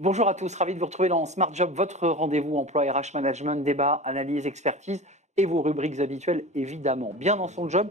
Bonjour à tous, ravi de vous retrouver dans Smart Job, votre rendez-vous emploi RH management, débat, analyse, expertise et vos rubriques habituelles évidemment. Bien dans son job,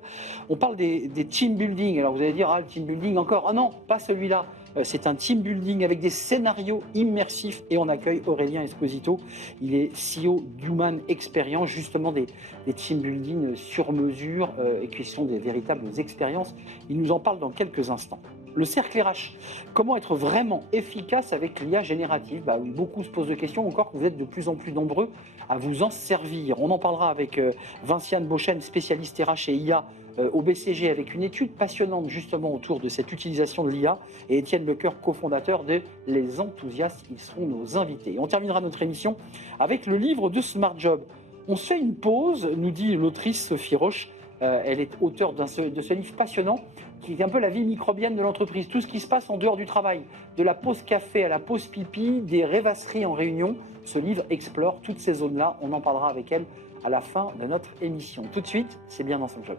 on parle des team building. Alors vous allez dire, ah le team building encore, ah non, pas celui-là. C'est un team building avec des scénarios immersifs et on accueille Aurélien Esposito. Il est CEO d'Human Experience, justement des team building sur mesure et qui sont des véritables expériences. Il nous en parle dans quelques instants. Le cercle RH, comment être vraiment efficace avec l'IA générative? Oui, beaucoup se posent de questions, encore que vous êtes de plus en plus nombreux à vous en servir. On en parlera avec Vinciane Beauchesne, spécialiste RH et IA au BCG, avec une étude passionnante justement autour de cette utilisation de l'IA, et Étienne Lecoeur, cofondateur de Les Enthousiastes. Ils seront nos invités. Et on terminera notre émission avec le livre de Smart Job. On se fait une pause, nous dit l'autrice Sophie Roche. Elle est auteure de ce livre passionnant qui est un peu la vie microbienne de l'entreprise. Tout ce qui se passe en dehors du travail, de la pause café à la pause pipi, des rêvasseries en réunion. Ce livre explore toutes ces zones-là. On en parlera avec elle à la fin de notre émission. Tout de suite, c'est bien dans son job.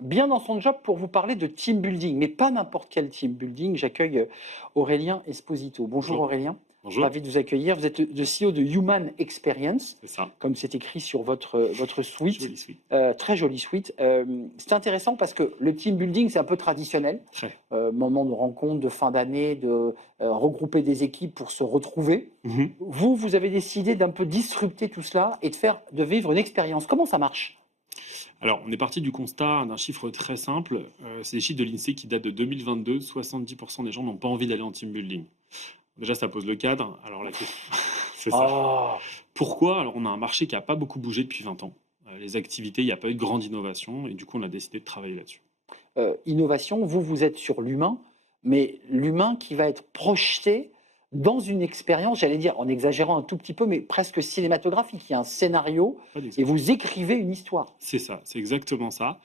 Bien dans son job pour vous parler de team building, mais pas n'importe quel team building. J'accueille Aurélien Esposito. Bonjour Aurélien. Bonjour, Ravi de vous accueillir. Vous êtes le CEO de Human Experience, c'est ça. comme c'est écrit sur votre suite. Joli suite. Très jolie suite. C'est intéressant parce que le team building, c'est un peu traditionnel. Très. Moment de rencontre, de fin d'année, de regrouper des équipes pour se retrouver. Mhm. Vous avez décidé d'un peu disrupter tout cela et de vivre une expérience. Comment ça marche? Alors, on est parti du constat d'un chiffre très simple. C'est des chiffres de l'INSEE qui datent de 2022. 70% des gens n'ont pas envie d'aller en team building. Déjà, ça pose le cadre. Alors, la question, c'est ça. Oh, Pourquoi? Alors, on a un marché qui n'a pas beaucoup bougé depuis 20 ans. Les activités, il n'y a pas eu de grande innovation. Et du coup, on a décidé de travailler là-dessus. innovation, vous êtes sur l'humain, mais l'humain qui va être projeté dans une expérience, j'allais dire en exagérant un tout petit peu, mais presque cinématographique. Il y a un scénario Pas et d'exagération. vous écrivez une histoire. C'est ça, c'est exactement ça.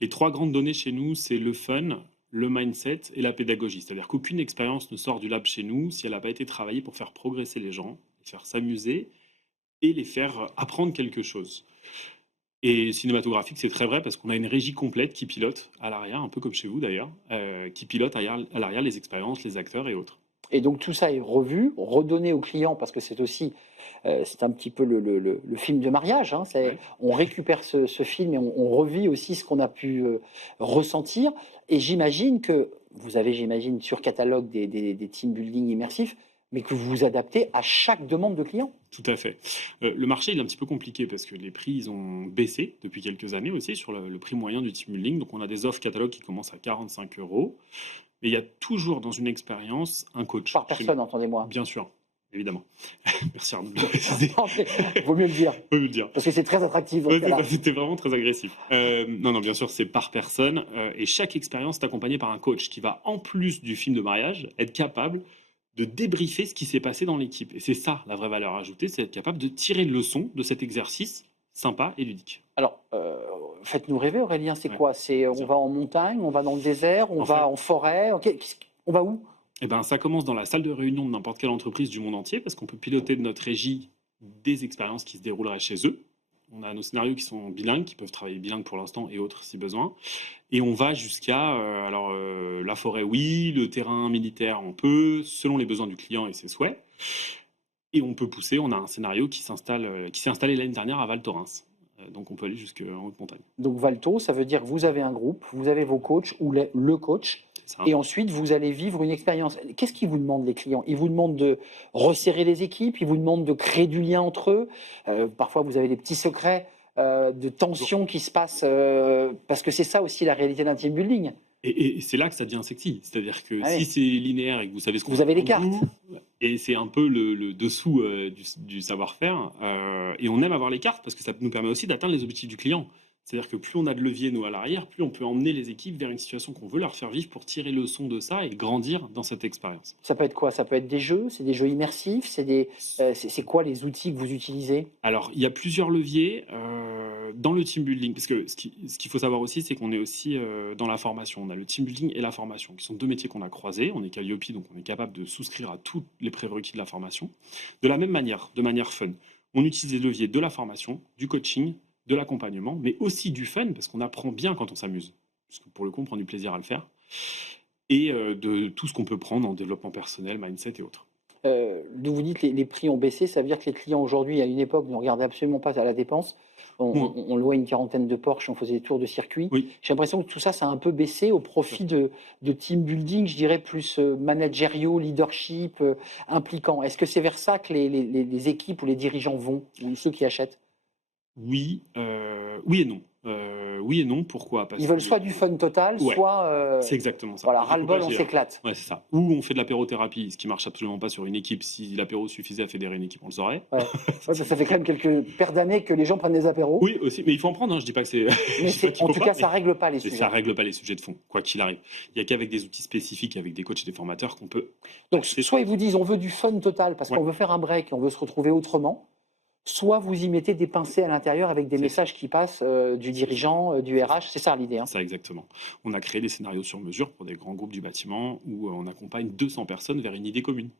Les trois grandes données chez nous, c'est le fun, le mindset et la pédagogie. C'est-à-dire qu'aucune expérience ne sort du lab chez nous si elle n'a pas été travaillée pour faire progresser les gens, les faire s'amuser et les faire apprendre quelque chose. Et cinématographique, c'est très vrai parce qu'on a une régie complète qui pilote à l'arrière, un peu comme chez vous d'ailleurs, qui pilote à l'arrière les expériences, les acteurs et autres. Et donc tout ça est revu, redonné au client, parce que c'est aussi, c'est un petit peu le film de mariage. Hein, Ouais. on récupère ce film et on revit aussi ce qu'on a pu ressentir. Et j'imagine que vous avez, j'imagine, sur catalogue des team building immersifs, mais que vous vous adaptez à chaque demande de client. Tout à fait. Le marché il est un petit peu compliqué parce que les prix ils ont baissé depuis quelques années aussi sur le prix moyen du team building. Donc on a des offres catalogues qui commencent à 45 €. Mais il y a toujours dans une expérience un coach. Par personne, entendez-moi. Bien sûr, évidemment. Merci Arnaud de le préciser. Non, mais vaut mieux le dire, Faut le dire. parce que c'est très attractif dans ce Ouais, c'est cas-là. ça, c'était vraiment très agressif. Non, non, bien sûr, c'est par personne. Et chaque expérience est accompagnée par un coach qui va, en plus du film de mariage, être capable de débriefer ce qui s'est passé dans l'équipe. Et c'est ça la vraie valeur ajoutée, c'est être capable de tirer une leçon de cet exercice sympa et ludique. Alors, faites-nous rêver, Aurélien, c'est Ouais, quoi? C'est bien on sûr. va en montagne, on va dans le désert, on En va fait, en forêt, ok, on va où? eh ben, ça commence dans la salle de réunion de n'importe quelle entreprise du monde entier, parce qu'on peut piloter de notre régie des expériences qui se dérouleraient chez eux. On a nos scénarios qui sont bilingues, qui peuvent travailler bilingues pour l'instant et autres si besoin. Et on va jusqu'à la forêt, oui, le terrain militaire, on peut, selon les besoins du client et ses souhaits. Et on peut pousser, on a un scénario qui s'est installé l'année dernière à Val Thorens. Donc on peut aller jusqu'en haute montagne. Donc Valto, ça veut dire que vous avez un groupe, vous avez vos coachs ou le coach, C'est ça. et ensuite vous allez vivre une expérience. Qu'est-ce qu'ils vous demandent les clients? Ils vous demandent de resserrer les équipes, ils vous demandent de créer du lien entre eux. Parfois vous avez des petits secrets de tension qui se passent, parce que c'est ça aussi la réalité d'un team building. Et c'est là que ça devient sexy. C'est-à-dire que Ah si oui. c'est linéaire et que vous savez ce qu'on Vous fait avez les pour cartes. vous, et c'est un peu le dessous du savoir-faire, et on aime avoir les cartes parce que ça nous permet aussi d'atteindre les objectifs du client. C'est-à-dire que plus on a de levier, nous, à l'arrière, plus on peut emmener les équipes vers une situation qu'on veut leur faire vivre pour tirer leçon de ça et grandir dans cette expérience. Ça peut être quoi? Ça peut être des jeux, c'est des jeux immersifs, c'est quoi les outils que vous utilisez? Alors, il y a plusieurs leviers dans le team building, parce que ce qu'il faut savoir aussi, c'est qu'on est aussi dans la formation. On a le team building et la formation, qui sont deux métiers qu'on a croisés. On est Calliope, donc on est capable de souscrire à tous les prérequis de la formation. De la même manière, de manière fun. On utilise les leviers de la formation, du coaching, de l'accompagnement, mais aussi du fun, parce qu'on apprend bien quand on s'amuse. Parce que pour le coup, on prend du plaisir à le faire. Et de tout ce qu'on peut prendre en développement personnel, mindset et autres. D'où vous dites les prix ont baissé, ça veut dire que les clients aujourd'hui, à une époque, ne regardaient absolument pas à la dépense. Moins. On louait une quarantaine de Porsche, on faisait des tours de circuit. Oui, J'ai l'impression que tout ça, ça a un peu baissé au profit de team building, je dirais plus managériaux, leadership, impliquant. Est-ce que c'est vers ça que les équipes ou les dirigeants vont, ou ceux qui achètent? oui, oui et non. Oui et non, pourquoi? Ils veulent soit du fun total, Ouais, soit c'est exactement ça. voilà, Le ras-le-bol, on découpage est là. s'éclate. Ouais, c'est ça. Ou on fait de l'apérothérapie, ce qui marche absolument pas sur une équipe. Si l'apéro suffisait à fédérer une équipe, on le saurait. Ouais. Ouais, ça fait quand même quelques paires d'années que les gens prennent des apéros, Oui, aussi, mais il faut en prendre, hein. Je dis pas que c'est je mais dis pas qu'il en faut tout pas, cas, ça règle pas les mais ça sujets. règle pas les sujets de fond, quoi qu'il arrive. Il y a qu'avec des outils spécifiques, avec des coachs et des formateurs qu'on peut Donc, passer. soit ils vous disent on veut du fun total parce Ouais. qu'on veut faire un break et on veut se retrouver autrement, soit vous y mettez des pincées à l'intérieur avec des C'est messages qui passent du dirigeant, du RH. C'est ça l'idée, hein. C'est ça, exactement. On a créé des scénarios sur mesure pour des grands groupes du bâtiment où on accompagne 200 personnes vers une idée commune.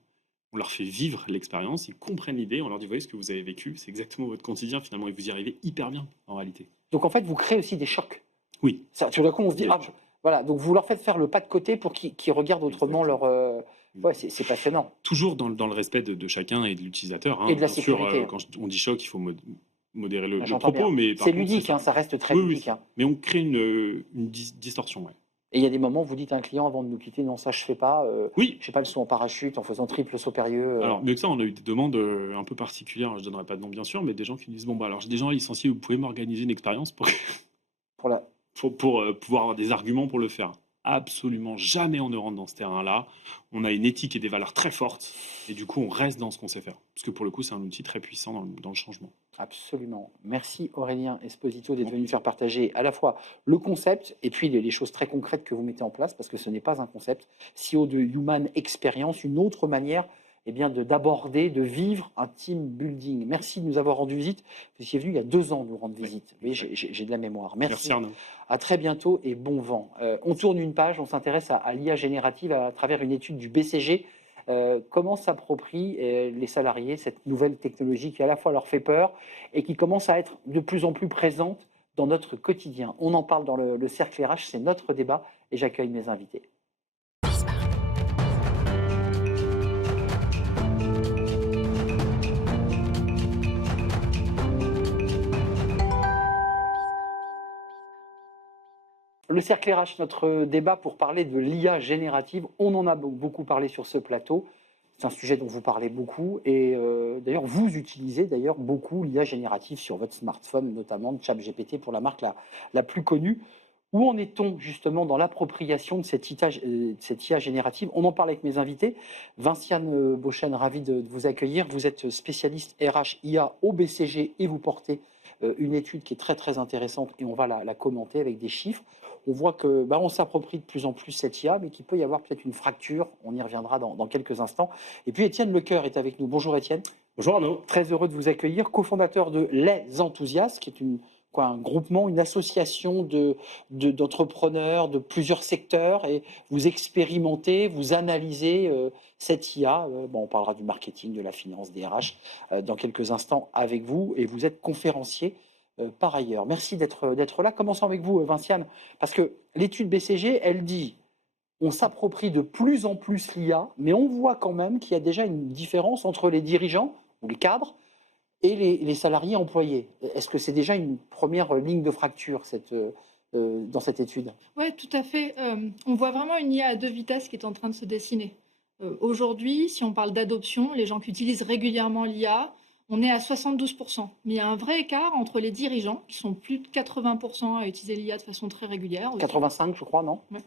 On leur fait vivre l'expérience, ils comprennent l'idée, on leur dit, voyez ce que vous avez vécu, c'est exactement votre quotidien finalement, et vous y arrivez hyper bien en réalité. Donc en fait, vous créez aussi des chocs. Oui, Ça, tout d'un coup, on se dit, il y a ah, des chocs. voilà, donc vous leur faites faire le pas de côté pour qu'ils regardent autrement leur. Ouais, c'est passionnant. Toujours dans le respect de chacun et de l'utilisateur, Et hein. de la Bien sûr, sécurité. quand on dit choc, il faut modérer le J'entends propos, bien. mais par C'est contre, ludique, ça. hein, ça reste très Oui, oui, ludique, hein. mais on crée une distorsion, ouais. Et il y a des moments où vous dites à un client avant de nous quitter, non, ça je fais pas. Oui, Je fais pas le saut en parachute en faisant triple saut périlleux. alors mieux que ça, on a eu des demandes un peu particulières, je donnerai pas de nom bien sûr, mais des gens qui nous disent, bon bah alors j'ai des gens licenciés, vous pouvez m'organiser une expérience pour Pour la. pour pouvoir avoir des arguments pour le faire. Absolument jamais on ne rentre dans ce terrain-là. On a une éthique et des valeurs très fortes, et du coup on reste dans ce qu'on sait faire. Parce que pour le coup, c'est un outil très puissant dans le changement. Absolument. Merci Aurélien Esposito d'être venu faire partager à la fois le concept et puis les choses très concrètes que vous mettez en place, parce que ce n'est pas un concept. CEO de Human Experience, une autre manière eh bien, d'aborder, de vivre un team building. Merci de nous avoir rendu visite. Vous étiez venu il y a 2 ans nous rendre visite. Oui, j'ai de la mémoire. Merci Arnaud. À très bientôt et bon vent. On tourne une page, on s'intéresse à l'IA générative à travers une étude du BCG. Comment s'approprient les salariés cette nouvelle technologie qui à la fois leur fait peur et qui commence à être de plus en plus présente dans notre quotidien. On en parle dans le cercle RH, c'est notre débat et j'accueille mes invités. Le cercle RH, notre débat pour parler de l'IA générative. On en a beaucoup parlé sur ce plateau. C'est un sujet dont vous parlez beaucoup et d'ailleurs vous utilisez beaucoup l'IA générative sur votre smartphone, notamment ChatGPT pour la marque la plus connue. Où en est-on justement dans l'appropriation de cette IA générative? On en parle avec mes invités. Vinciane Beauchesne, ravi de vous accueillir. Vous êtes spécialiste RH IA au BCG et vous portez une étude qui est très très intéressante et on va la commenter avec des chiffres. On voit que on s'approprie de plus en plus cette IA, mais qu'il peut y avoir peut-être une fracture. On y reviendra dans quelques instants. Et puis Étienne Lecoeur est avec nous. Bonjour Étienne. Bonjour Arnaud. Très heureux de vous accueillir, cofondateur de Les Enthousiastes, qui est un groupement, une association d'entrepreneurs de plusieurs secteurs, et vous expérimentez, vous analysez cette IA. On parlera du marketing, de la finance, des RH dans quelques instants avec vous, et vous êtes conférencier par ailleurs. Merci d'être là. Commençons avec vous, Vinciane, parce que l'étude BCG, elle dit on s'approprie de plus en plus l'IA, mais on voit quand même qu'il y a déjà une différence entre les dirigeants ou les cadres et les salariés employés. Est-ce que c'est déjà une première ligne de fracture dans cette étude? Oui, tout à fait. On voit vraiment une IA à 2 vitesses qui est en train de se dessiner. Aujourd'hui, si on parle d'adoption, les gens qui utilisent régulièrement l'IA, on est à 72%. Mais il y a un vrai écart entre les dirigeants, qui sont plus de 80% à utiliser l'IA de façon très régulière. Aussi. 85, je crois, non? Ouais.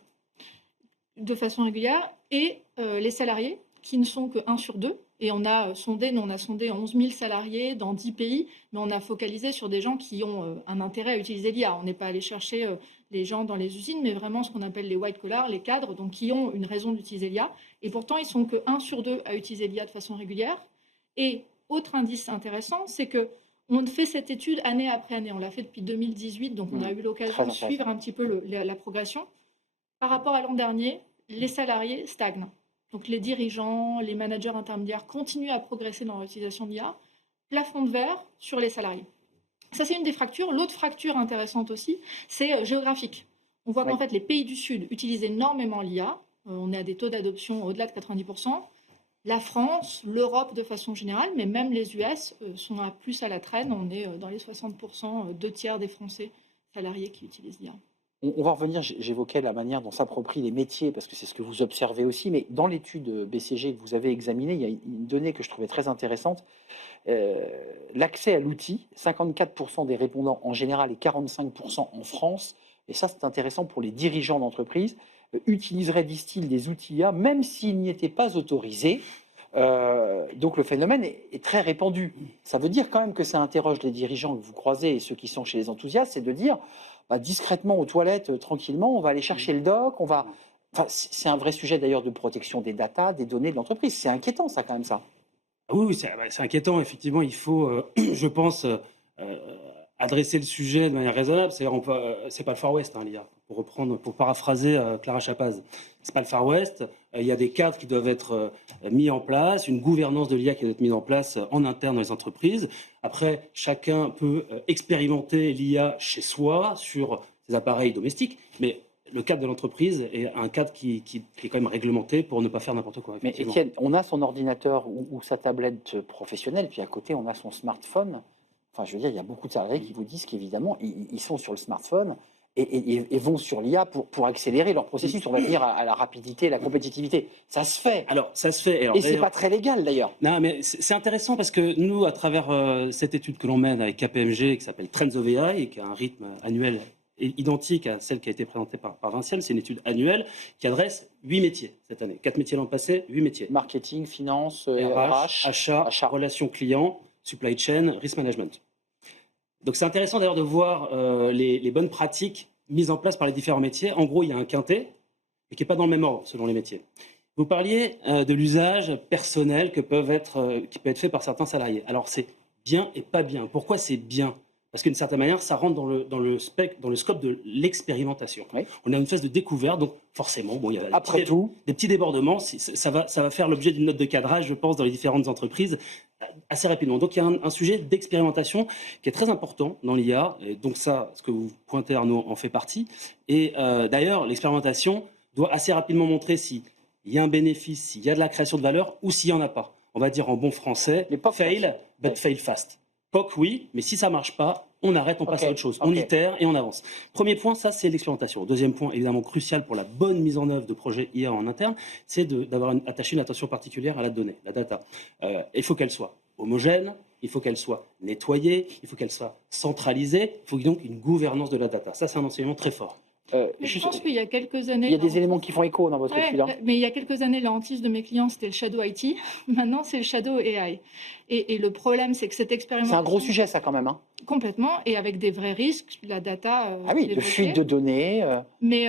De façon régulière. Et les salariés, qui ne sont que 1 sur 2. Et on a sondé 11 000 salariés dans 10 pays, mais on a focalisé sur des gens qui ont un intérêt à utiliser l'IA. On n'est pas allé chercher les gens dans les usines, mais vraiment ce qu'on appelle les white collars, les cadres, donc qui ont une raison d'utiliser l'IA. Et pourtant, ils sont que 1 sur 2 à utiliser l'IA de façon régulière. Et autre indice intéressant, c'est que on fait cette étude année après année. On l'a fait depuis 2018, donc on a eu l'occasion de suivre un petit peu la progression. Par rapport à l'an dernier, les salariés stagnent. Donc les dirigeants, les managers intermédiaires continuent à progresser dans l'utilisation d'IA. plafond de verre sur les salariés. Ça, c'est une des fractures. L'autre fracture intéressante aussi, c'est géographique. On voit qu'en fait, les pays du Sud utilisent énormément l'IA. On est à des taux d'adoption au-delà de 90%. La France, l'Europe de façon générale, mais même les US sont plus à la traîne. On est dans les 60%, 2 tiers des Français salariés qui utilisent l'IA. On va revenir, j'évoquais la manière dont s'approprient les métiers, parce que c'est ce que vous observez aussi, mais dans l'étude BCG que vous avez examinée, il y a une donnée que je trouvais très intéressante. L'accès à l'outil, 54% des répondants en général et 45% en France, et ça c'est intéressant pour les dirigeants d'entreprise, utiliseraient, disent-ils, des outils IA, même s'ils n'y étaient pas autorisés. Donc le phénomène est très répandu. Ça veut dire quand même que ça interroge les dirigeants que vous croisez et ceux qui sont chez les enthousiastes, c'est de dire discrètement aux toilettes, tranquillement, on va aller chercher le doc, on va... Enfin, c'est un vrai sujet d'ailleurs de protection des datas, des données de l'entreprise. C'est inquiétant ça quand même ça. Oui, c'est inquiétant. Effectivement, il faut, je pense, adresser le sujet de manière raisonnable. C'est pas le Far West, hein, l'IA. Pour paraphraser Clara Chapaz, c'est pas le Far West. Il y a des cadres qui doivent être mis en place, une gouvernance de l'IA qui doit être mise en place en interne dans les entreprises. Après, chacun peut expérimenter l'IA chez soi sur ses appareils domestiques, mais le cadre de l'entreprise est un cadre qui est quand même réglementé pour ne pas faire n'importe quoi. Mais Étienne, on a son ordinateur ou sa tablette professionnelle, puis à côté, on a son smartphone. Enfin, je veux dire, il y a beaucoup de salariés qui vous disent qu'évidemment, ils sont sur le smartphone et vont sur l'IA pour accélérer leur processus, on va dire, à la rapidité, la compétitivité. Ça se fait. Alors, ça se fait. Alors, et c'est pas très légal, d'ailleurs. Non, mais c'est intéressant parce que nous, à travers cette étude que l'on mène avec KPMG, qui s'appelle Trends of AI, et qui a un rythme annuel identique à celle qui a été présentée par Vinciane, c'est une étude annuelle qui adresse 8 métiers cette année. 4 métiers l'an passé, 8 métiers. Marketing, finance, RH, achat, relations clients, supply chain, risk management. Donc c'est intéressant d'ailleurs de voir les bonnes pratiques mises en place par les différents métiers. En gros, il y a un quintet, mais qui n'est pas dans le même ordre selon les métiers. Vous parliez de l'usage personnel qui peut être fait par certains salariés. Alors c'est bien et pas bien. Pourquoi c'est bien ? Parce qu'une certaine manière, ça rentre dans le scope de l'expérimentation. Oui. On a une phase de découverte, donc forcément, il y a des petits débordements. Ça va faire l'objet d'une note de cadrage, je pense, dans les différentes entreprises assez rapidement. Donc il y a un sujet d'expérimentation qui est très important dans l'IA, et donc ça, ce que vous pointez Arnaud, en fait partie. Et d'ailleurs, l'expérimentation doit assez rapidement montrer s'il y a un bénéfice, s'il y a de la création de valeur ou s'il n'y en a pas. On va dire en bon français, fail, but fail fast. POC, oui, mais si ça ne marche pas, on arrête, on passe à autre chose. On itère et on avance. Premier point, ça, c'est l'expérimentation. Deuxième point, évidemment crucial pour la bonne mise en œuvre de projets IA en interne, c'est d'avoir attaché une attention particulière à la donnée, la data. Il faut qu'elle soit homogène, il faut qu'elle soit nettoyée, il faut qu'elle soit centralisée, il faut donc une gouvernance de la data. Ça, c'est un enseignement très fort. Je pense qu'il y a quelques années... Il y a des éléments qui font écho dans votre étude. Mais il y a quelques années, la hantise de mes clients, c'était le shadow IT. Maintenant, c'est le shadow AI. Et le problème, c'est que cette expérimentation... C'est un gros sujet, ça, quand même. Hein. Complètement, et avec des vrais risques, la data... ah oui, de fuite de données. Mais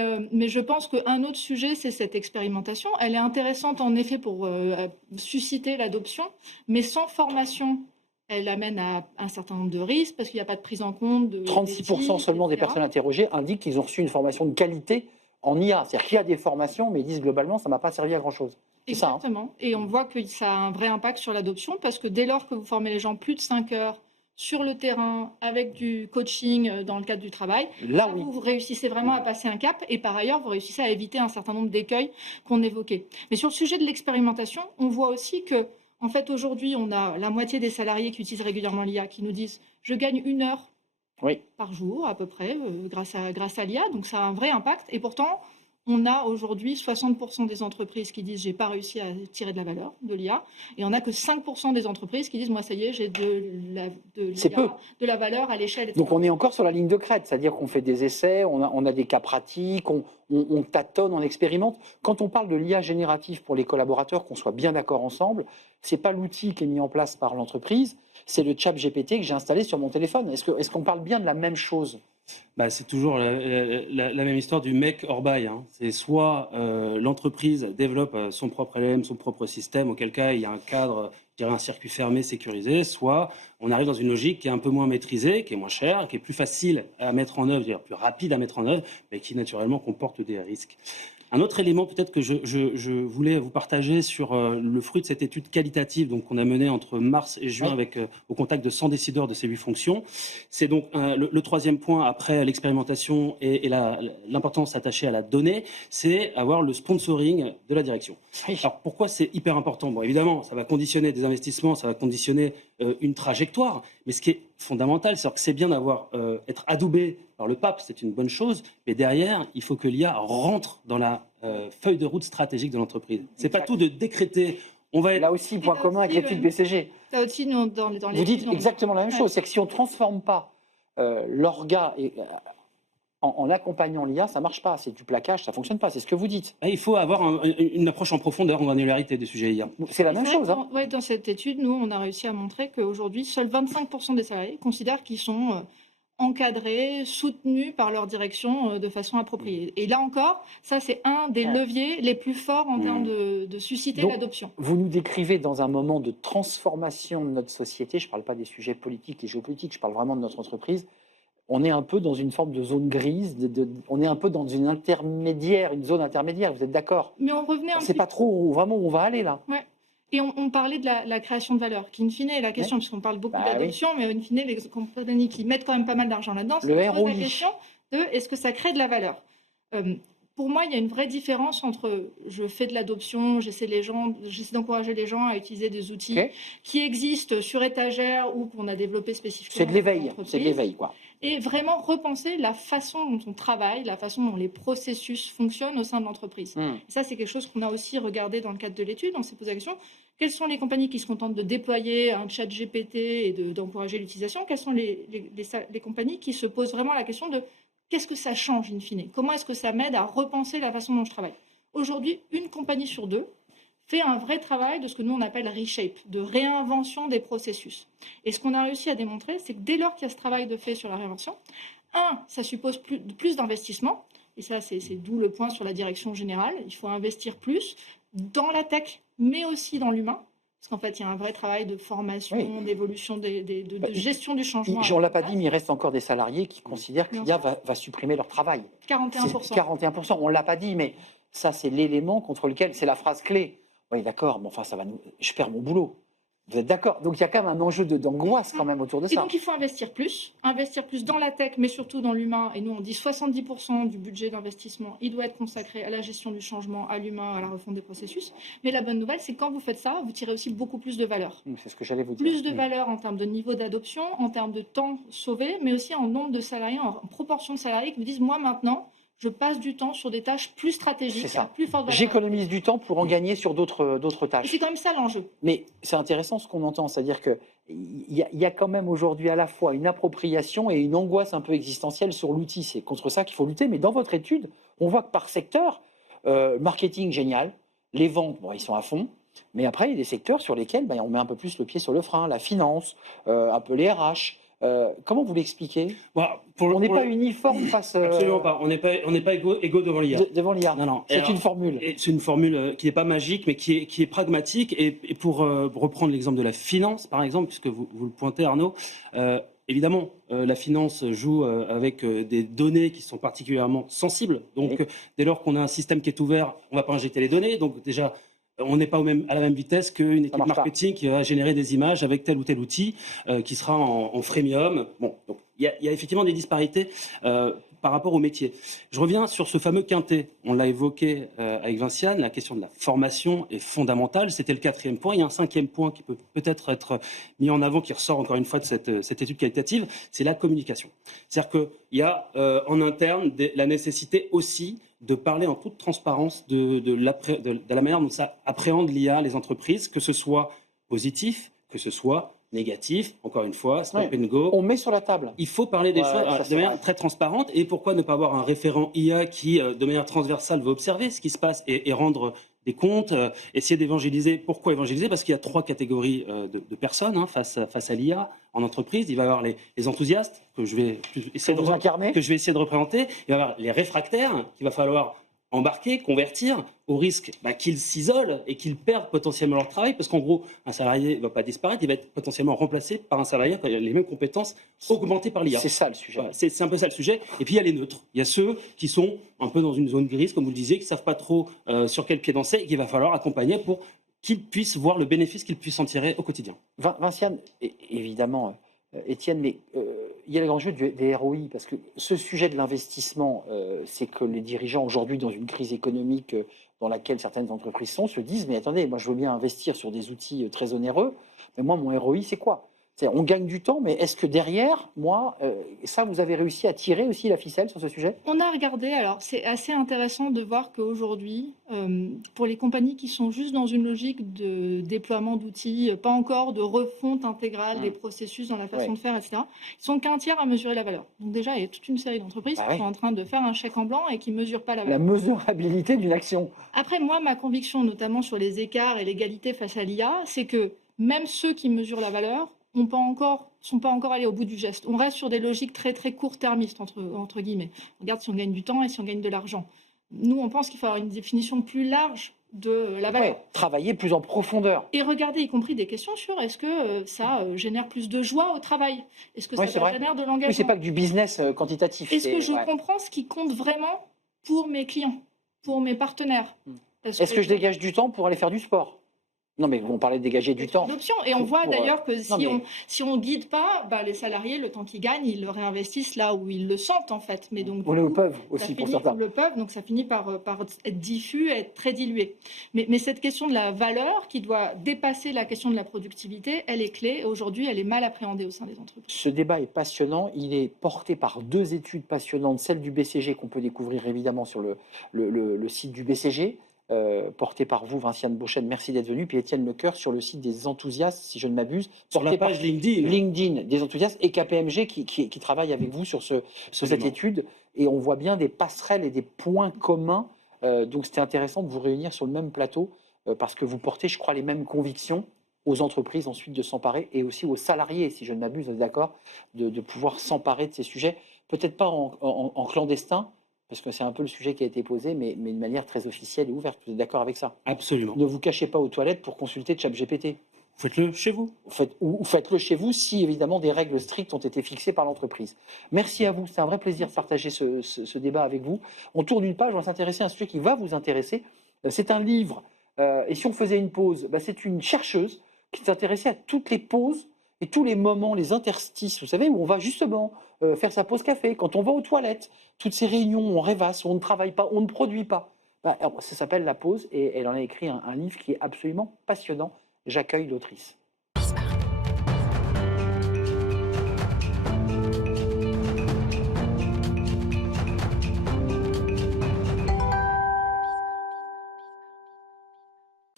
je pense qu'un autre sujet, c'est cette expérimentation. Elle est intéressante, en effet, pour susciter l'adoption, mais sans formation. Elle amène à un certain nombre de risques parce qu'il n'y a pas de prise en compte de 36% seulement des personnes interrogées indiquent qu'ils ont reçu une formation de qualité en IA. C'est-à-dire qu'il y a des formations, mais ils disent globalement, ça ne m'a pas servi à grand-chose. Exactement. Ça, hein. Et on voit que ça a un vrai impact sur l'adoption parce que dès lors que vous formez les gens plus de 5 heures sur le terrain, avec du coaching dans le cadre du travail, là, oui, vous réussissez vraiment à passer un cap et par ailleurs, vous réussissez à éviter un certain nombre d'écueils qu'on évoquait. Mais sur le sujet de l'expérimentation, on voit aussi que en fait, aujourd'hui, on a la moitié des salariés qui utilisent régulièrement l'IA qui nous disent « je gagne 1 heure par jour à peu près grâce à l'IA ». Donc, ça a un vrai impact. Et pourtant, on a aujourd'hui 60% des entreprises qui disent « j'ai pas réussi à tirer de la valeur de l'IA ». Et on n'a que 5% des entreprises qui disent « moi, ça y est, j'ai de la valeur à l'échelle ». Donc, on est encore sur la ligne de crête. C'est-à-dire qu'on fait des essais, on a des cas pratiques, on tâtonne, on expérimente. Quand on parle de l'IA générative pour les collaborateurs, qu'on soit bien d'accord ensemble, ce n'est pas l'outil qui est mis en place par l'entreprise, c'est le chat GPT que j'ai installé sur mon téléphone. Est-ce qu'on parle bien de la même chose ? C'est toujours la même histoire du make or buy. Hein. C'est soit l'entreprise développe son propre LLM, son propre système, auquel cas il y a un cadre je dirais, un circuit fermé, sécurisé, soit on arrive dans une logique qui est un peu moins maîtrisée, qui est moins chère, qui est plus facile à mettre en œuvre, c'est-à-dire plus rapide à mettre en œuvre, mais qui naturellement comporte des risques. Un autre élément peut-être que je voulais vous partager sur le fruit de cette étude qualitative donc, qu'on a menée entre mars et juin avec, au contact de 100 décideurs de ces 8 fonctions. C'est donc le troisième point après l'expérimentation et l'importance attachée à la donnée, c'est avoir le sponsoring de la direction. Oui. Alors pourquoi c'est hyper important? Bon, évidemment, ça va conditionner des investissements, ça va conditionner une trajectoire, mais ce qui est fondamental, c'est que c'est bien d'avoir être adoubé par le pape, c'est une bonne chose, mais derrière, il faut que l'IA rentre dans la feuille de route stratégique de l'entreprise. C'est pas tout de décréter. On va être... Là aussi, point commun avec l'étude BCG. Là aussi, nous, dans vous dites exactement la même chose, c'est que si on ne transforme pas l'orga en accompagnant l'IA, ça ne marche pas. C'est du plaquage, ça ne fonctionne pas. C'est ce que vous dites. Il faut avoir une approche en profondeur, en granularité des sujets IA. C'est la même chose. Hein. Dans cette étude, nous, on a réussi à montrer qu'aujourd'hui, seuls 25% des salariés considèrent qu'ils sont encadrés, soutenus par leur direction de façon appropriée. Et là encore, ça, c'est un des leviers les plus forts en termes de susciter l'adoption. Vous nous décrivez dans un moment de transformation de notre société, je ne parle pas des sujets politiques et géopolitiques, je parle vraiment de notre entreprise. On est un peu dans une forme de zone grise, on est un peu dans une zone intermédiaire, vous êtes d'accord? Mais on revenait un peu. On ne sait pas trop vraiment où on va aller là. Ouais. Et on parlait de la création de valeur, qui in fine est la question, puisqu'on parle beaucoup d'adoption, mais in fine, les compagnies qui mettent quand même pas mal d'argent là-dedans, se posent la question de est-ce que ça crée de la valeur? Pour moi, il y a une vraie différence entre je fais de l'adoption, j'essaie d'encourager les gens à utiliser des outils qui existent sur étagère ou qu'on a développé spécifiquement. C'est de l'éveil, quoi. Et vraiment repenser la façon dont on travaille, la façon dont les processus fonctionnent au sein de l'entreprise. Et ça, c'est quelque chose qu'on a aussi regardé dans le cadre de l'étude. On s'est posé la question, quelles sont les compagnies qui se contentent de déployer un chat GPT et d'encourager l'utilisation? Quelles sont les compagnies qui se posent vraiment la question de qu'est-ce que ça change in fine? Comment est-ce que ça m'aide à repenser la façon dont je travaille? Aujourd'hui, une compagnie sur deux fait un vrai travail de ce que nous on appelle reshape, de réinvention des processus. Et ce qu'on a réussi à démontrer, c'est que dès lors qu'il y a ce travail de fait sur la réinvention, ça suppose plus d'investissement, et ça c'est d'où le point sur la direction générale, il faut investir plus dans la tech, mais aussi dans l'humain, parce qu'en fait il y a un vrai travail de formation, d'évolution, de gestion du changement. On ne l'a pas dit, mais il reste encore des salariés qui considèrent que l'IA va supprimer leur travail. 41%. 41%, on ne l'a pas dit, mais ça c'est l'élément contre lequel, c'est la phrase clé. Oui, d'accord, mais enfin, je perds mon boulot. Vous êtes d'accord? Donc, il y a quand même un enjeu d'angoisse quand même autour de ça. Et donc, il faut investir plus dans la tech, mais surtout dans l'humain. Et nous, on dit 70% du budget d'investissement, il doit être consacré à la gestion du changement, à l'humain, à la refonte des processus. Mais la bonne nouvelle, c'est que quand vous faites ça, vous tirez aussi beaucoup plus de valeur. C'est ce que j'allais vous dire. Plus de valeur en termes de niveau d'adoption, en termes de temps sauvé, mais aussi en nombre de salariés, en proportion de salariés qui vous disent, moi, maintenant, je passe du temps sur des tâches plus stratégiques, à plus forte valeur. J'économise du temps pour en gagner sur d'autres tâches. C'est quand même ça l'enjeu. Mais c'est intéressant ce qu'on entend, c'est-à-dire qu'il y a quand même aujourd'hui à la fois une appropriation et une angoisse un peu existentielle sur l'outil. C'est contre ça qu'il faut lutter. Mais dans votre étude, on voit que par secteur, marketing, génial, les ventes, ils sont à fond. Mais après, il y a des secteurs sur lesquels on met un peu plus le pied sur le frein, la finance, un peu les RH. Comment vous l'expliquez? On n'est pas uniforme face... Absolument pas. On n'est pas égaux devant l'IA. Devant l'IA. Non. C'est une formule. C'est une formule qui n'est pas magique, mais qui est pragmatique. Et pour reprendre l'exemple de la finance, par exemple, puisque vous le pointez, Arnaud, évidemment, la finance joue avec des données qui sont particulièrement sensibles. Donc, dès lors qu'on a un système qui est ouvert, on ne va pas injecter les données. Donc, déjà... on n'est pas à la même vitesse qu'une équipe marketing qui va générer des images avec tel ou tel outil qui sera en freemium. Bon, donc il y a effectivement des disparités par rapport au métier. Je reviens sur ce fameux quintet. On l'a évoqué avec Vinciane, la question de la formation est fondamentale. C'était le 4e point. Il y a un 5e point qui peut peut-être être mis en avant, qui ressort encore une fois de cette étude qualitative, c'est la communication. C'est-à-dire qu'il y a en interne la nécessité aussi de parler en toute transparence de la manière dont ça appréhende l'IA, les entreprises, que ce soit positif, que ce soit négatif, encore une fois, stop and go. On met sur la table. Il faut parler des choses de manière très transparente. Et pourquoi ne pas avoir un référent IA qui, de manière transversale, va observer ce qui se passe et rendre des comptes, essayer d'évangéliser. Pourquoi évangéliser? Parce qu'il y a 3 catégories de personnes face à l'IA en entreprise. Il va y avoir les enthousiastes, que je vais essayer de représenter. Il va y avoir les réfractaires, qu'il va falloir embarquer, convertir, au risque qu'ils s'isolent et qu'ils perdent potentiellement leur travail, parce qu'en gros, un salarié ne va pas disparaître, il va être potentiellement remplacé par un salarié qui a les mêmes compétences augmentées par l'IA. C'est ça le sujet. Voilà, c'est un peu ça le sujet. Et puis il y a les neutres. Il y a ceux qui sont un peu dans une zone grise, comme vous le disiez, qui ne savent pas trop sur quel pied danser et qu'il va falloir accompagner pour qu'ils puissent voir le bénéfice qu'ils puissent en tirer au quotidien. Vinciane, évidemment, Étienne, mais il y a le grand jeu des ROI, parce que ce sujet de l'investissement, c'est que les dirigeants aujourd'hui, dans une crise économique dans laquelle certaines entreprises se disent, mais attendez, moi je veux bien investir sur des outils très onéreux, mais moi mon ROI c'est quoi? On gagne du temps, mais est-ce que derrière, moi, ça vous avez réussi à tirer aussi la ficelle sur ce sujet? On a regardé, alors c'est assez intéressant de voir qu'aujourd'hui, pour les compagnies qui sont juste dans une logique de déploiement d'outils, pas encore de refonte intégrale des processus dans la façon de faire, etc., ils sont qu'un tiers à mesurer la valeur. Donc déjà, il y a toute une série d'entreprises qui sont en train de faire un chèque en blanc et qui ne mesurent pas la valeur. La mesurabilité d'une action. Après, moi, ma conviction, notamment sur les écarts et l'égalité face à l'IA, c'est que même ceux qui mesurent la valeur sont pas encore allés au bout du geste. On reste sur des logiques très, très court-termistes, entre guillemets. On regarde si on gagne du temps et si on gagne de l'argent. Nous, on pense qu'il faut avoir une définition plus large de la valeur. Travailler plus en profondeur. Et regarder, y compris des questions sur est-ce que ça génère plus de joie au travail? Est-ce que ça génère de l'engagement? Oui, c'est pas que du business quantitatif. Est-ce que je comprends ce qui compte vraiment pour mes clients, pour mes partenaires? Est-ce que je dégage du temps pour aller faire du sport? Non, mais on parlait de dégager du temps. L'option. Et on voit d'ailleurs que si on guide pas, les salariés, le temps qu'ils gagnent, ils le réinvestissent là où ils le sentent en fait. Mais donc, ou le peuvent aussi pour certains. Le peuvent, donc ça finit par être diffus, être très dilué. Mais cette question de la valeur qui doit dépasser la question de la productivité, elle est clé. Aujourd'hui, elle est mal appréhendée au sein des entreprises. Ce débat est passionnant. Il est porté par deux études passionnantes. Celle du BCG qu'on peut découvrir évidemment sur le site du BCG. Porté par vous, Vinciane Beauchesne, merci d'être venu, puis Étienne Lecoeur sur le site des enthousiastes, si je ne m'abuse, sur la page LinkedIn des enthousiastes, et KPMG qui travaille avec vous sur cette étude, et on voit bien des passerelles et des points communs, donc c'était intéressant de vous réunir sur le même plateau, parce que vous portez, je crois, les mêmes convictions aux entreprises ensuite de s'emparer, et aussi aux salariés, si je ne m'abuse, vous êtes d'accord, de pouvoir s'emparer de ces sujets, peut-être pas en clandestin, parce que c'est un peu le sujet qui a été posé, mais de manière très officielle et ouverte. Vous êtes d'accord avec ça? Absolument. Ne vous cachez pas aux toilettes pour consulter ChatGPT. Faites-le chez vous. Faites-le chez vous si, évidemment, des règles strictes ont été fixées par l'entreprise. Merci à vous. C'est un vrai plaisir de partager ce débat avec vous. On tourne une page, on va s'intéresser à un sujet qui va vous intéresser. C'est un livre. Et si on faisait une pause, c'est une chercheuse qui s'intéressait à toutes les pauses et tous les moments, les interstices, vous savez, où on va justement faire sa pause café, quand on va aux toilettes, toutes ces réunions où on rêvasse, où on ne travaille pas, où on ne produit pas. Ça s'appelle La Pause, et elle en a écrit un livre qui est absolument passionnant. J'accueille l'autrice.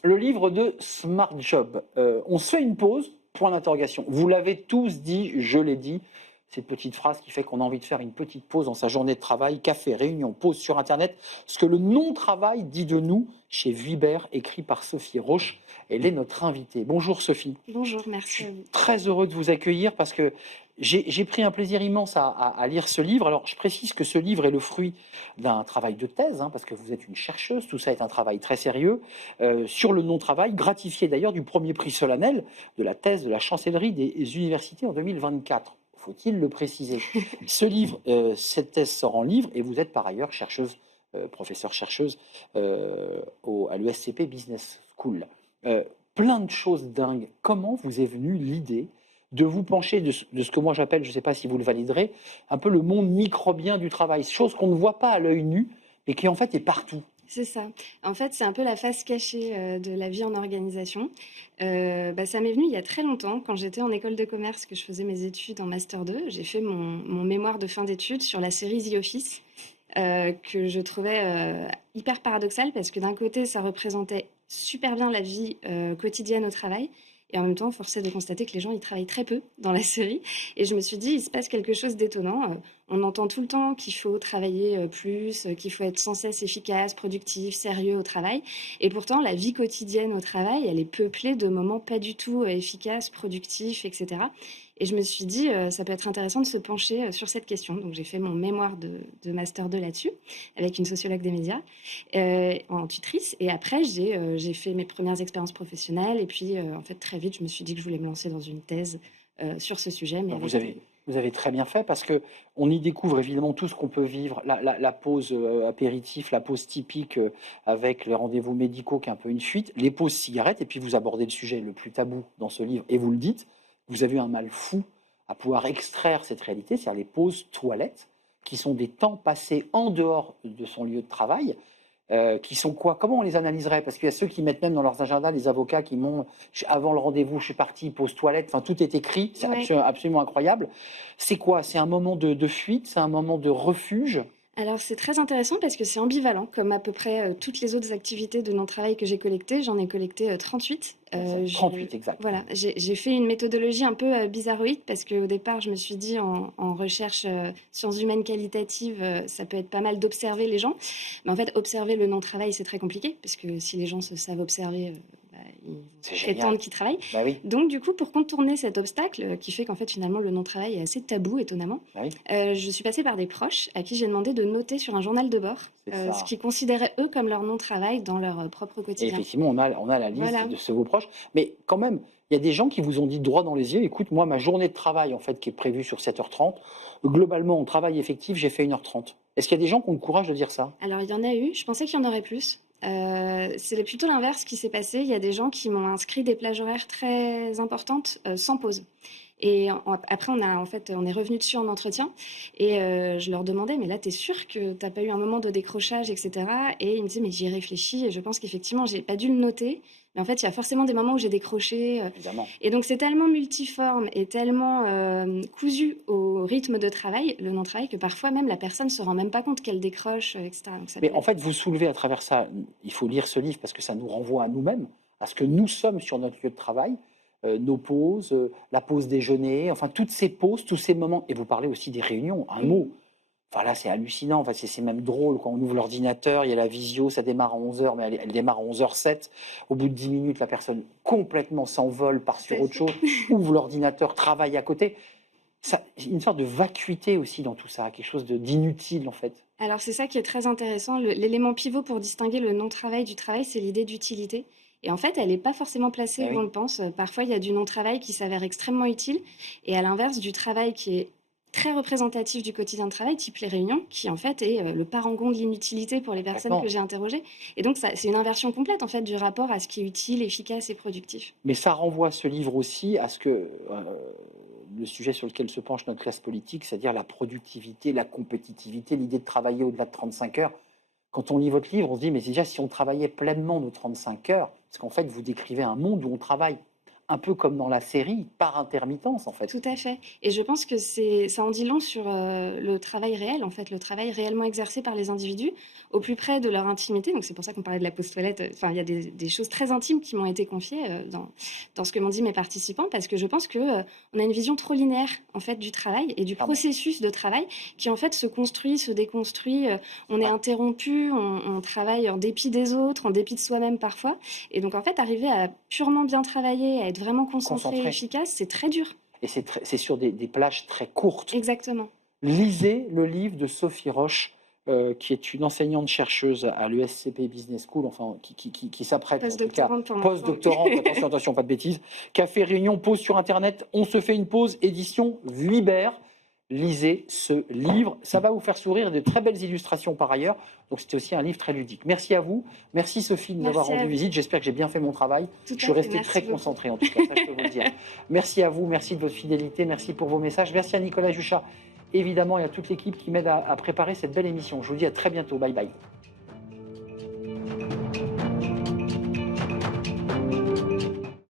Le livre de Smart Job. On se fait une pause, point d'interrogation. Vous l'avez tous dit, je l'ai dit. Cette petite phrase qui fait qu'on a envie de faire une petite pause dans sa journée de travail, café, réunion, pause sur Internet. Ce que le non-travail dit de nous, chez Vuibert, écrit par Sophie Roche. Elle est notre invitée. Bonjour Sophie. Bonjour, merci à vous. Très heureux de vous accueillir parce que j'ai pris un plaisir immense à lire ce livre. Alors, je précise que ce livre est le fruit d'un travail de thèse, parce que vous êtes une chercheuse. Tout ça est un travail très sérieux sur le non-travail, gratifié d'ailleurs du premier prix solennel de la thèse de la chancellerie des universités en 2024. Faut-il le préciser? Ce livre, cette thèse sort en livre, et vous êtes par ailleurs chercheuse, professeure-chercheuse à l'ESCP Business School. Plein de choses dingues. Comment vous est venue l'idée de vous pencher de ce que moi j'appelle, je ne sais pas si vous le validerez, un peu le monde microbien du travail, chose qu'on ne voit pas à l'œil nu, mais qui en fait est partout? C'est ça. En fait, c'est un peu la face cachée de la vie en organisation. Ça m'est venu il y a très longtemps, quand j'étais en école de commerce, que je faisais mes études en Master 2. J'ai fait mon mémoire de fin d'études sur la série The Office, que je trouvais hyper paradoxale, parce que d'un côté, ça représentait super bien la vie quotidienne au travail, et en même temps, force est de constater que les gens, ils travaillent très peu dans la série. Et je me suis dit, il se passe quelque chose d'étonnant. On entend tout le temps qu'il faut travailler plus, qu'il faut être sans cesse efficace, productif, sérieux au travail. Et pourtant, la vie quotidienne au travail, elle est peuplée de moments pas du tout efficaces, productifs, etc. Et je me suis dit, ça peut être intéressant de se pencher sur cette question. Donc j'ai fait mon mémoire de Master 2 là-dessus, avec une sociologue des médias, en tutrice. Et après, j'ai fait mes premières expériences professionnelles. Et puis, en fait, très vite, je me suis dit que je voulais me lancer dans une thèse sur ce sujet. Mais Vous avez très bien fait parce que on y découvre évidemment tout ce qu'on peut vivre, la pause apéritif, la pause typique avec les rendez-vous médicaux qui est un peu une fuite, les pauses cigarettes, et puis vous abordez le sujet le plus tabou dans ce livre, et vous le dites, vous avez eu un mal fou à pouvoir extraire cette réalité, c'est-à-dire les pauses toilettes, qui sont des temps passés en dehors de son lieu de travail, qui sont quoi? Comment on les analyserait? Parce qu'il y a ceux qui mettent même dans leurs agendas, les avocats qui m'ont, avant le rendez-vous, je suis parti, pause toilette, enfin tout est écrit, c'est Ouais. absolument incroyable. C'est quoi? C'est un moment de fuite, c'est un moment de refuge? Alors c'est très intéressant parce que c'est ambivalent, comme à peu près toutes les autres activités de non-travail que j'ai collectées. J'en ai collecté 38. 38, exact. Voilà, j'ai fait une méthodologie un peu bizarroïde parce qu'au départ, je me suis dit en recherche sciences humaines qualitatives, ça peut être pas mal d'observer les gens. Mais en fait, observer le non-travail, c'est très compliqué parce que si les gens se savent observer, ils vont C'est génial. prétendre qu'ils travaillent. Bah oui, Donc, du coup, pour contourner cet obstacle qui fait qu'en fait, finalement, le non-travail est assez tabou, étonnamment, bah oui, je suis passée par des proches à qui j'ai demandé de noter sur un journal de bord c'est ça. ce qu'ils considéraient, eux, comme leur non-travail dans leur propre Et quotidien. effectivement, on a la liste Voilà. de vos proches. Mais quand même, il y a des gens qui vous ont dit droit dans les yeux, écoute, moi, ma journée de travail, en fait, qui est prévue sur 7h30, globalement, en travail effectif, j'ai fait 1h30. Est-ce qu'il y a des gens qui ont le courage de dire ça? Alors, il y en a eu, je pensais qu'il y en aurait plus. C'est plutôt l'inverse qui s'est passé. Il y a des gens qui m'ont inscrit des plages horaires très importantes sans pause. Et après, on est revenu dessus en entretien et je leur demandais, mais là, t'es sûr que t'as pas eu un moment de décrochage, etc. Et ils me disaient, mais j'y ai réfléchi et je pense qu'effectivement, j'ai pas dû le noter. Mais en fait, il y a forcément des moments où j'ai décroché. Évidemment. Et donc, c'est tellement multiforme et tellement cousu au rythme de travail, le non-travail, que parfois même la personne se rend même pas compte qu'elle décroche, etc. Donc, ça Mais peut en être- fait, vous soulevez à travers ça, il faut lire ce livre parce que ça nous renvoie à nous-mêmes, à ce que nous sommes sur notre lieu de travail, nos pauses, la pause déjeuner, enfin toutes ces pauses, tous ces moments. Et vous parlez aussi des réunions, un mot. Enfin là, c'est hallucinant, enfin, c'est même drôle quand on ouvre l'ordinateur, il y a la visio, ça démarre à 11h, mais elle démarre à 11h07. Au bout de 10 minutes, la personne complètement s'envole, part sur autre chose, ouvre l'ordinateur, travaille à côté. Ça, une sorte de vacuité aussi dans tout ça, quelque chose d'inutile en fait. Alors, c'est ça qui est très intéressant. L'élément pivot pour distinguer le non-travail du travail, c'est l'idée d'utilité. Et en fait, elle n'est pas forcément placée Ah où oui. on le pense. Parfois, il y a du non-travail qui s'avère extrêmement utile. Et à l'inverse, du travail qui est très représentatif du quotidien de travail, type les réunions, qui en fait est le parangon de l'inutilité pour les personnes Complètement. que j'ai interrogées. Et donc, c'est une inversion complète en fait du rapport à ce qui est utile, efficace et productif. Mais ça renvoie ce livre aussi à ce que le sujet sur lequel se penche notre classe politique, c'est-à-dire la productivité, la compétitivité, l'idée de travailler au-delà de 35 heures. Quand on lit votre livre, on se dit, mais déjà, si on travaillait pleinement nos 35 heures, parce qu'en fait, vous décrivez un monde où on travaille un peu comme dans la série, par intermittence, en fait. Tout à fait. Et je pense que ça en dit long sur le travail réel, en fait, le travail réellement exercé par les individus au plus près de leur intimité. Donc c'est pour ça qu'on parlait de la pause toilette. Enfin, il y a des choses très intimes qui m'ont été confiées dans ce que m'ont dit mes participants, parce que je pense que on a une vision trop linéaire, en fait, du travail et du Ah bon. processus de travail qui, en fait, se construit, se déconstruit. On est Ah. interrompu, on travaille en dépit des autres, en dépit de soi-même parfois. Et donc, en fait, arriver à purement bien travailler, à être vraiment concentré et efficace, c'est très dur. Et c'est sur des plages très courtes. Exactement. Lisez le livre de Sophie Roche, qui est une enseignante-chercheuse à l'ESCP Business School, enfin, qui s'apprête, en tout cas, Post-doctorante pour moi. post-doctorante, attention, pas de bêtises, qui a fait réunion, pause sur Internet, on se fait une pause, édition Vuibert. Lisez ce livre, ça va vous faire sourire, de très belles illustrations par ailleurs, donc c'était aussi un livre très ludique. Merci à vous, merci Sophie de nous Merci avoir à rendu vous. visite, j'espère que j'ai bien fait mon travail, Tout à je suis fait, resté merci très beaucoup. concentré en tout cas, ça je peux vous le dire. Merci à vous, merci de votre fidélité, merci pour vos messages, merci à Nicolas Juchat, évidemment, et à toute l'équipe qui m'aide à préparer cette belle émission. Je vous dis à très bientôt, bye bye.